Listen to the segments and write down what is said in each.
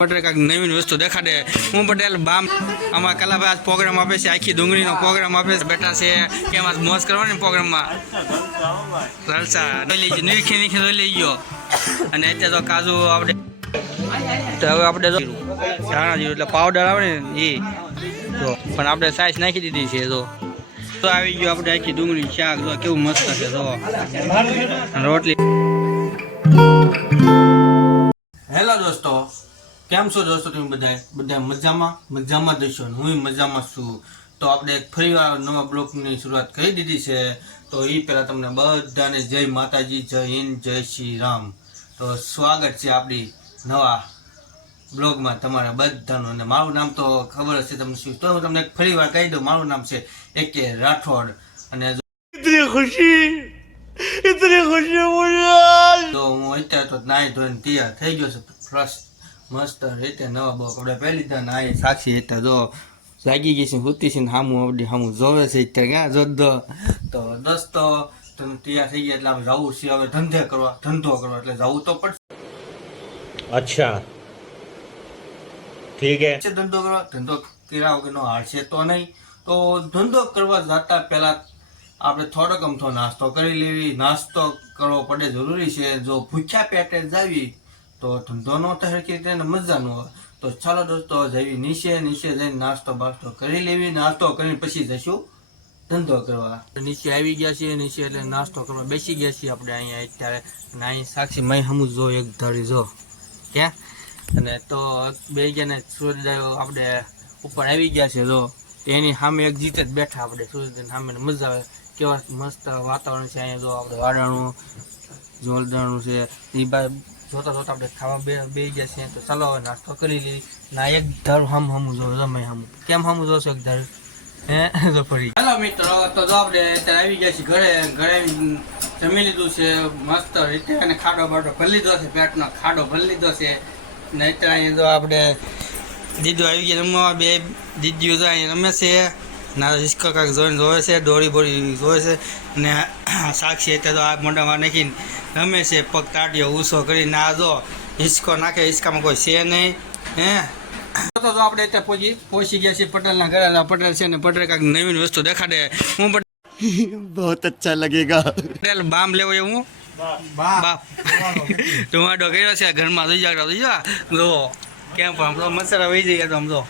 પટેલ કાંઈક નવીન વસ્તુ દેખાડે. હું પટેલ બામ આમાં કલાભાઈ આજ પ્રોગ્રામ આપે છે, આખી ડુંગળીનો પ્રોગ્રામ આપે છે. બેટા છે, કેમ આજ મોજ કરવાની પ્રોગ્રામમાં જલસા લઈ લેજો નીરખી નીરખી લઈ લઈ ગયો અને અત્યારે તો કાજુ આપણે તો હવે આપણે ધાણા જીરું, એટલે પાવડર આવે ને એ પણ આપણે સાઈઝ નાખી દીધી છે તો તો આવી ગયો આપણે આખી ડુંગળી શાક, જો, કેવું મસ્ત છે તો રોટલી હેલો દોસ્તો કેમ છો દોસ્તો તમે બધા બધા મજામાં? મજામાં જશો હું મજામાં છું. તો આપણે ફરી વાર નવા બ્લોકની શરૂઆત કરી દીધી છે. તો એ પહેલાં તમને બધાને જય માતાજી જય હિન્દ જય શ્રી રામ. તો સ્વાગત છે આપણી નવા બ્લોગમાં તમારા બધાનું. અને મારું નામ તો ખબર હશે તમને શું. તો હું તમને ફરી વાર કહી દઉં મારું નામ છે એ કે રાઠોડ. અને ખુશી તો હું અત્યારે તો નાઈ ધોઈને તૈયાર થઈ ગયો છે. ફર્સ્ટ મસ્ત રીતે નવા બહુ કપડા. પહેરી હતા ને આ જો જાગી ગઈ છે હુતી છે ને સામું અવડી છે ક્યાં તો દોસ્તો થઈ ગયા એટલે આપણે જવું છે. હવે ધંધે કરવા ધંધો કરવા એટલે જવું તો પડશે. અચ્છા. ઠીક છે. ધંધો કરવા? ધંધો કર્યા વગરનો હારશે તો નહીં. તો ધંધો કરવા જતા પહેલાં આપણે થોડોક અમથો નાસ્તો કરી લેવી. નાસ્તો કરવો પડે જરૂરી છે. જો ભૂખ્યા પેટે જાવી તો ધંધો ન થાય રીતે ને મજા ન તો ચાલો દોસ્તો જવી નીચે નીચે જઈને નાસ્તો બાસ્તો કરી લેવી, નાસ્તો કરીને પછી જશું ધંધો કરવા. નીચે આવી ગયા છીએ, નીચે એટલે નાસ્તો કરવા બેસી ગયા છીએ આપણે અહીંયા અત્યારે. અને અહીં સાક્ષી મય હમું જો એક ધરી જો. ક્યાં? અને તો બે જણે સૂર્યદાયો આપણે ઉપર આવી ગયા છે જો. એની સામે એક જીતે જ બેઠા આપણે સૂર્યોદય સામે. મજા આવે. કેવા મસ્ત વાતાવરણ છે અહીંયા જો, આપણે વાડાણું, જોલદાણું છે. એ બાદ જોતા જોતા આપણે ખાવા બે બે ગયા છીએ તો ચાલો હવે નાસ્તો કરી લઈએ. ના, એક ધર હમ હમું જો તમે હમ. કેમ હમું જોશો એક ધર? હે? તો ફરી. હેલો મિત્રો, તો જો આપણે અત્યારે આવી ગયા છીએ ઘરે. ઘરે જમી લીધું છે, મસ્ત રીતે અને ખાડો બાડો ભરી લીધો છે, પેટનો ખાડો ભરી લીધો છે. ને અત્યારે અહીંયા જો આપણે દીદો આવી ગયા રમવા, બે દીદીઓ તો અહીંયા રમે છે. ના હિસકો કાંક જોઈને જોવે છે દોરી બોરી જોવે છે ને સાક્ષી એટલે તો આ મોઢામાં નાખીને ગમે છે પગ તાટ્યો ઉછો કરીને આ જો હિસકો નાખે હિસકામાં કોઈ છે નહીં હે? તો જો આપણે અત્યારે પહોંચી પહોંચી ગયા છીએ પટેલના ઘરે પટેલ છે ને પટેલ કાંઈક નવીન વસ્તુ દેખાડે. હું પણ બહુ અચ્છા લગેગા. પટેલ બામ લેવો એ એવું બાપ ટોમેટો કર્યો છે ઘરમાં જોઈ જાગતા જોઈ જા જો કેમ પણ મસાલા વહી ગયા તો આમ જો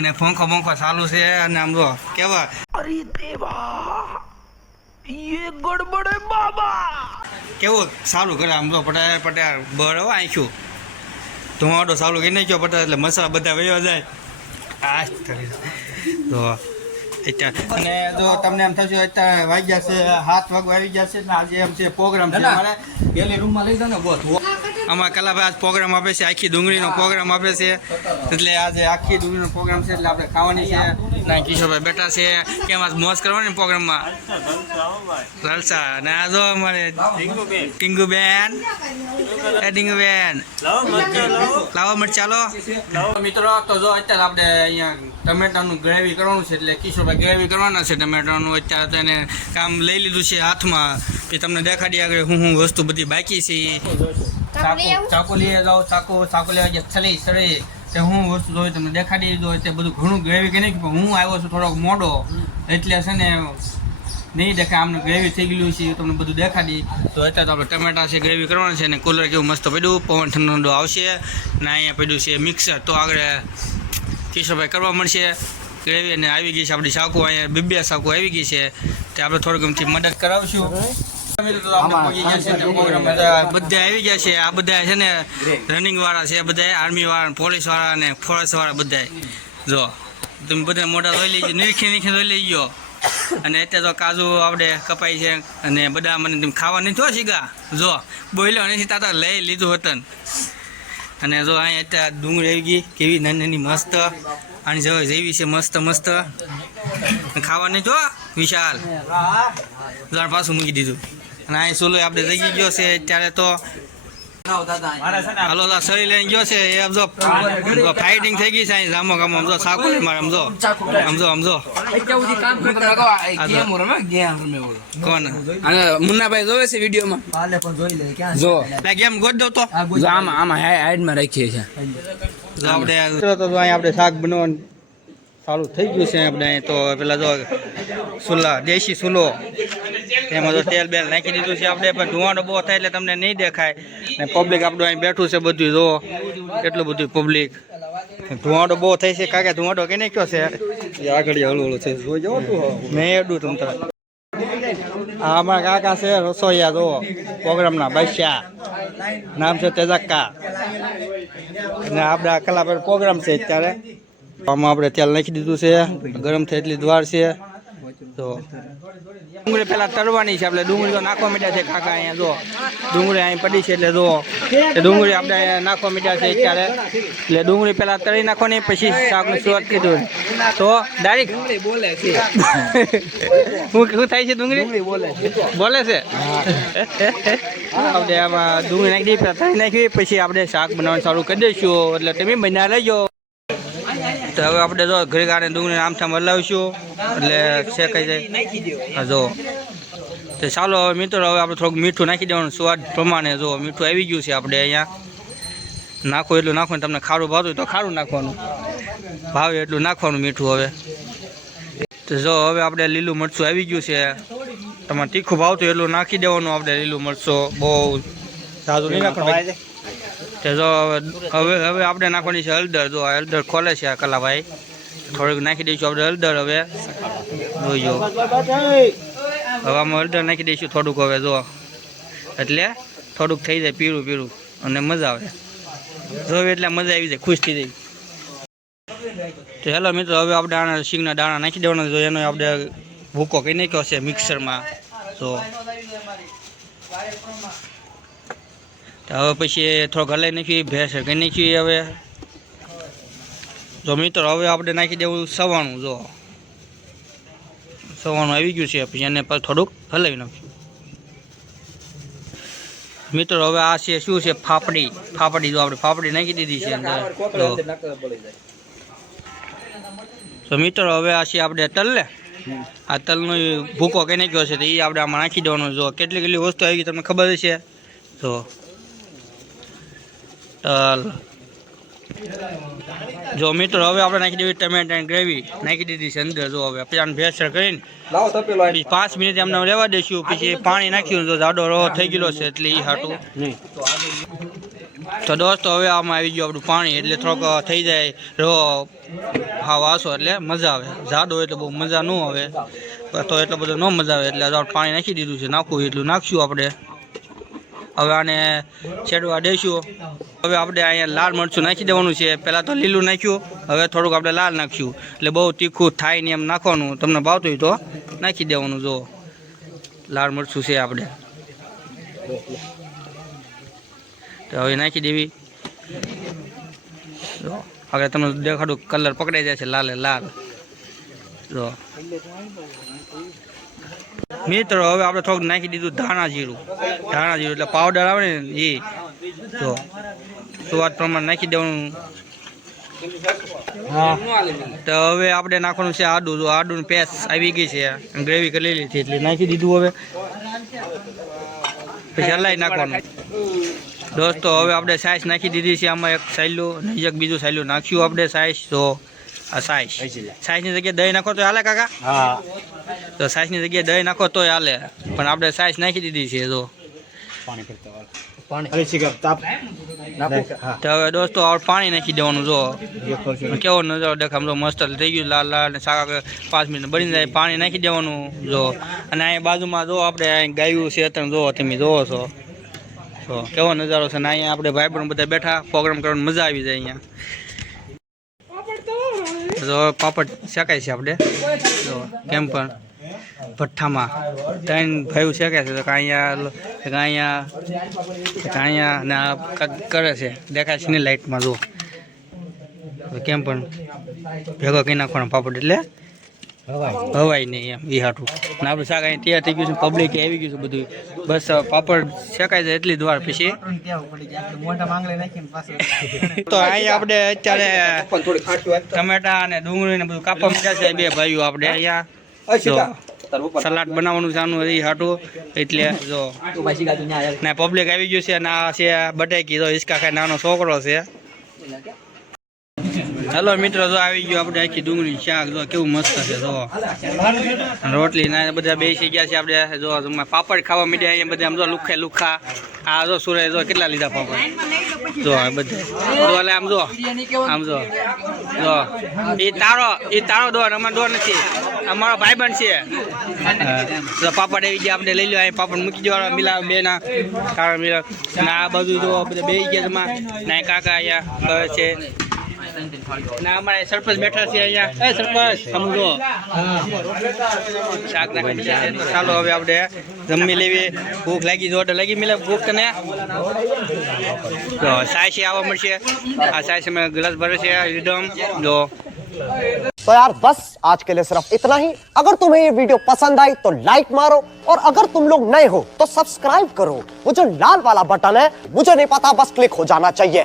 અને પંખો પંખો ચાલુ છે અને આમ જો કેવા? કેવું? સારું કરે આમ તો પટેલ પટેલ બરો આંખ્યું. ટોમાટો સારું કરી નાખ્યો પટેલ એટલે મસાલા બધા વયો જાય. આ જ કરી તો અને જો તમને એમ થશે અત્યારે વાગ્યા છે હાથ વાગવા આવી ગયા છે એટલે આજે એમ છે પ્રોગ્રામ છે. મારે પેલી રૂમમાં લઈ જાવ ને બહુ આમાં કલાભાઈ આજ પ્રોગ્રામ આપે છે આખી ડુંગળીનો પ્રોગ્રામ આપે છે. એટલે આજે આખી ડુંગળીનો પ્રોગ્રામ છે એટલે આપણે ખાવાની છે. ના કિશોરભાઈ બેઠા છે. કેમ આજ મોજ કરવાની પ્રોગ્રામમાં? જલસા અને આ જો અમારે ટીંગુબેન. એ ટીંગુબેન. લાવો મરચા લો મિત્રો તો જો અત્યારે આપણે અહીંયા ટમેટાનું ગ્રેવી કરવાનું છે એટલે કિશોરભાઈ ગ્રેવી કરવાના છે. ટમેટાનું અત્યારે તો એને કામ લઈ લીધું છે હાથમાં. એ તમને દેખાડી આગળ હું હું વસ્તુ બધી બાકી છે. ચાકુ ચાકુ લઈ જાઓ ચાકુ ચાકુ લેવા ગયા છલી સળી તે હું વસ્તુ જોઈ તમને દેખાડી દો તે બધું ઘણું ગ્રેવી કે નહીં પણ હું આવ્યો છું થોડોક મોડો. એટલે છે ને, નહીં દેખાય, આમને ગ્રેવી થઈ ગયેલું છે તમને બધું દેખાડી. તો અત્યારે તો આપણે ટમેટા છે ગ્રેવી કરવાનું છે, અને કુલર કેવું મસ્ત પડ્યું. પવન ઠંડો આવશે ને અહીંયા પડ્યું છે મિક્સર તો આગળ કિશોરભાઈ કરવા મળશે ગ્રેવી અને આવી ગઈ છે આપણી સાકુ અહીંયા બીબે સાકુ આવી ગઈ છે. તે આપણે થોડુંક એમથી મદદ કરાવશું. બધા આવી ગયા છે. આ બધા છે ને રનિંગ વાળા છે બધા આર્મી વાળા પોલીસવાળા અને ફોરેસ્ટ વાળા બધા જો તમે બધા મોટા લઈ લેજો નીરખી નીરખી લઈ ગયો અને અત્યારે તો કાજુ આપણે કપાઈ છે અને બધા મને તમે ખાવા નથી હો શીખા જો બોલ્યો નથી તાતા લઈ લીધું હતું અને જો અહીંયા અત્યારે ડુંગળી આવી ગઈ કેવી નાની નાની મસ્ત. આની જો જેવી છે મસ્ત મસ્ત. ખાવા નહીં જો વિશાલ પાછું મૂકી દીધું. અને અહીં સુલો આપણે રહી ગયો છે ત્યારે તો. હાલો તો સળી લઈને ગયો છે. એ સમજો જો ફાઇટિંગ થઈ ગઈ છે અહીં. જામો ગામો આમ જો સાકુ મારે સમજો સમજો સમજો જો કોણ? મુન્નાભાઈ જોવે છે વિડીયોમાં? જો. લે ગેમ ગોત દો તો. આમાં આમાં હાઈડમાં રાખીએ છે તો આપણે તો આપણે શાક બનાવવાનું ચાલુ થઈ ગયું છે આપણે તો પેલા જો સુલા દેશી સુલો. એમાં તો તેલ બેલ નાખી દીધું છે આપણે પણ ધુવાનો બહુ થાય એટલે તમને નહીં દેખાય. ને પબ્લિક આપણું અહીં બેઠું છે બધું જો. એટલું બધું પબ્લિક ધુવાડો બહુ થાય છે. કાકા ધુવાડો કે નહીં કયો છે? આગળ હળવું હળવું છે. જોઈ જાઓ મેં એડું તમ તાર આ અમારા કાકા છે રસોઈયા જો. પ્રોગ્રામના બાદશાહ નામ છે તેજક્કા. અને આપણે આ કલા પર પ્રોગ્રામ છે અત્યારે. આમાં આપણે તેલ નાખી દીધું છે. ગરમ થાય એટલી દ્વાર છે. તો ડુંગળી પેલા તરવાની છે આપણે. ડુંગળી તો નાખવા મીઠા છે કાકા અહીંયા, જો. ડુંગળી અહીં પડી છે એટલે જો. ડુંગળી આપણે અહીંયા નાખવા મીઠા છે અત્યારે. એટલે ડુંગળી પેલા તળી નાખવાની, પછી શાકનું શરૂઆત કીધું તો ડાયરેક્ટ બોલે છે શું શું થાય છે ડુંગળી? બોલે છે? આપણે આમાં ડુંગળી નાખી દઈએ તળી નાખી, પછી આપણે શાક બનાવવાનું ચાલુ કરી દઈશું. એટલે તમે બનાવી લેજો તો હવે આપણે જો ઘરે ગાને ડુંગળી આમથામ હલાવીશું એટલે શેકાઈ જાય. જો. તો ચાલો હવે મિત્રો, હવે આપણે થોડુંક મીઠું નાખી દેવાનું. સ્વાદ પ્રમાણે જો મીઠું આવી ગયું છે આપણે અહીંયા. નાખો એટલું નાખવાનું તમને ખારું ભાવતું તો ખારું નાખવાનું. ભાવે એટલું નાખવાનું મીઠું હવે. તો જો હવે આપણે લીલું મરચું આવી ગયું છે. તમારે તીખું ભાવતું એટલું નાખી દેવાનું આપણે લીલું મરચું. બહુ સાદું નહીં નાખવાનું. તો જો હવે હવે આપણે નાખવાની છે હળદર. જો આ હળદર ખોલે છે આ કલાભાઈ, થોડીક નાખી દઈશું આપણે હળદર હવે. જોઈજો. હવે આમાં હળદર નાખી દઈશું થોડુંક હવે, જો. એટલે થોડુંક થઈ જાય પીળું પીળું. અને મજા આવે. જોવે એટલે મજા આવી જાય, ખુશ થઈ જાય. તો હેલો મિત્રો, હવે આપણે આના સિંગના દાણા નાખી દેવાના જો એનો આપણે ભૂકો કંઈ નાખ્યો છે મિક્સરમાં. જો. હવે પછી થોડોક હલાઈ નાખી, ભેંસ કરી નાખી હવે. જો મિત્રો, હવે આપણે નાખી દેવું સવાણું, જો. સવાણું આવી ગયું છે, પછી એને પર થોડુંક હલાવી નાખ્યું મિત્રો, હવે આ છે, શું છે, ફાફડી. ફાફડી, જો આપણે ફાફડી નાખી દીધી છે તો મિત્રો, હવે આ છે આપણે તલ આ તલનો ભૂકો કઈ નાખ્યો છે, તો એ આપણે આમાં નાખી દેવાનો, જો. કેટલી કેટલી વસ્તુ આવી ગઈ, તમને ખબર છે તો તલ જો મિત્રો હવે આપણે નાખી દેવી ટમેટાની ગ્રેવી. નાખી દીધી છે અંદર જો હવે. પેલા ભેસર કરીને પાંચ મિનિટ એમને રહેવા દઈશું. પછી પાણી નાખ્યું જો જાડો રહો થઈ ગયેલો છે એટલે એ હાટું. તો દોસ્તો હવે આમાં આવી ગયું આપણું પાણી એટલે થોડોક થઈ જાય. રહો હા વાસો એટલે મજા આવે. જાડો હોય તો બહુ મજા ન આવે. તો એટલો બધો ન મજા આવે એટલે પાણી નાખી દીધું છે. નાખવું એટલું નાખશું આપણે. હવે આને છેડવા દઈશું. હવે આપણે અહીંયા લાલ મરચું નાખી દેવાનું છે. પહેલાં તો લીલું નાખ્યું, હવે થોડુંક આપણે લાલ નાખ્યું. એટલે બહુ તીખું થાય ને એમ નાખવાનું. તમને ભાવતું હોય તો નાખી દેવાનું જો લાલ મરચું છે આપણે. તો હવે નાખી દેવી. જો હવે તમને દેખાડું, કલર પકડાઈ જાય છે, લાલે લાલ. જો મિત્રો, હવે આપણે થોડુંક નાખી દીધું ધાણા જીરું. ધાણા જીરું એટલે પાવડર આવે ને એ તો સ્વાદ પ્રમાણે નાખી દેવાનું. તો હવે આપણે નાખવાનું છે આડું. આડું પેસ્ટ આવી ગઈ છે ગ્રેવી કરી લીધી એટલે નાખી દીધું હવે. પછી હલાવી નાખવાનું. દોસ્તો, હવે આપણે સાઈઝ નાખી દીધી છે, આમાં એક સાયલું અને એક બીજું સાયલું નાખ્યું આપણે સાઈઝ તો આ સાઈઝ. ની જગ્યાએ દહીં નાખો તો હાલે કાકા? હા. તો સાઈઝની જગ્યાએ દહીં નાખો તોય હાલે. પણ આપણે સાઈઝ નાખી દીધી છે તો પાણી કરતા તો હવે દોસ્તો આપણે પાણી નાખી દેવાનું જો. કેવો નજારો દેખામ જો મસ્ત થઈ ગયું લાલ લાલ ને શાક પાંચ મિનિટ બની જાય પાણી નાખી દેવાનું જો. અને અહીંયા બાજુમાં જો આપણે અહીં ગાયું છે તમે જોવો તમે જોવો છો. તો કેવો નજારો છે ને અહીંયા આપણે ભાઈ પણ બધા બેઠા પ્રોગ્રામ કરવાની મજા આવી જાય અહીંયા. જો પાપડ શેકાય છે આપણે. જો, કેમ પણ? ભઠ્ઠામાં. ત્રણ ભાઈઓ શેકાય છે, તો અહીંયા અહીંયા અહીંયા ને આ કરે છે, દેખાય છે ને લાઇટમાં જો કેમ પણ? ભેગો કરી નાખવાનો પાપડ એટલે? હવાય નહીં એમ એ હાટું. ને આપણે શાક અહીં તૈયાર થઈ ગયું છે પબ્લિક આવી ગયું છે બધું. બસ પાપડ શેકાય છે એટલી દ્વાર વાર પછી. તો અહીં આપણે અત્યારે ટમેટા અને ડુંગળી ને બધું કાપવા માંડ્યા છે બે ભાઈઓ આપણે અહીંયા. સલાડ બનાવવાનું ચાનું એ હાટું. એટલે જો ને પબ્લિક આવી ગયું છે અને આ છે બટેકી તો હિસકા ખાઈ નાનો છોકરો છે. હેલો મિત્રો, જો આવી ગયો આપણે આખી ડુંગળી શાક, જો કેવું મસ્ત છે, જો. રોટલી ના બધા બેસી ગયા છે આપણે જો પાપડ ખાવા મીડ્યા અહીંયા બધા, આમ જો લુખે લુખા. આ જો સુરે જો કેટલા લીધા પાપડ? જો, આ બધા. જો, એટલે આમ જો આમ જો. જો. એ તારો એ તારો દોર, અમારો દોર નથી. અમારો ભાઈબંધ છે. હા. તો પાપડ આવી ગયા, આપણે લઈ લો અહીં પાપડ મૂકી દેવા મિલા બે ના. કારણ મિલા આ બધું જો બધા બે ગયા જમા ના કાકા અહીંયા છે. ના અમારે સરપંચ બેઠા છે અહીંયા એ સરપંચ સમજો શાક નાખી છે તો ચાલો હવે આપણે જમી લેવી ભૂખ લાગી જો લાગી મિલે ભૂખ તને તો સાયસી આવવા મળશે આ સાયસી મેં ગ્લાસ ભરે છે એકદમ જો तो यार बस आज के लिए सिर्फ इतना ही अगर तुम्हें ये वीडियो पसंद आई तो लाइक मारो और अगर तुम लोग नए हो तो सब्सक्राइब करो वो जो लाल वाला बटन है मुझे नहीं पता बस क्लिक हो जाना चाहिए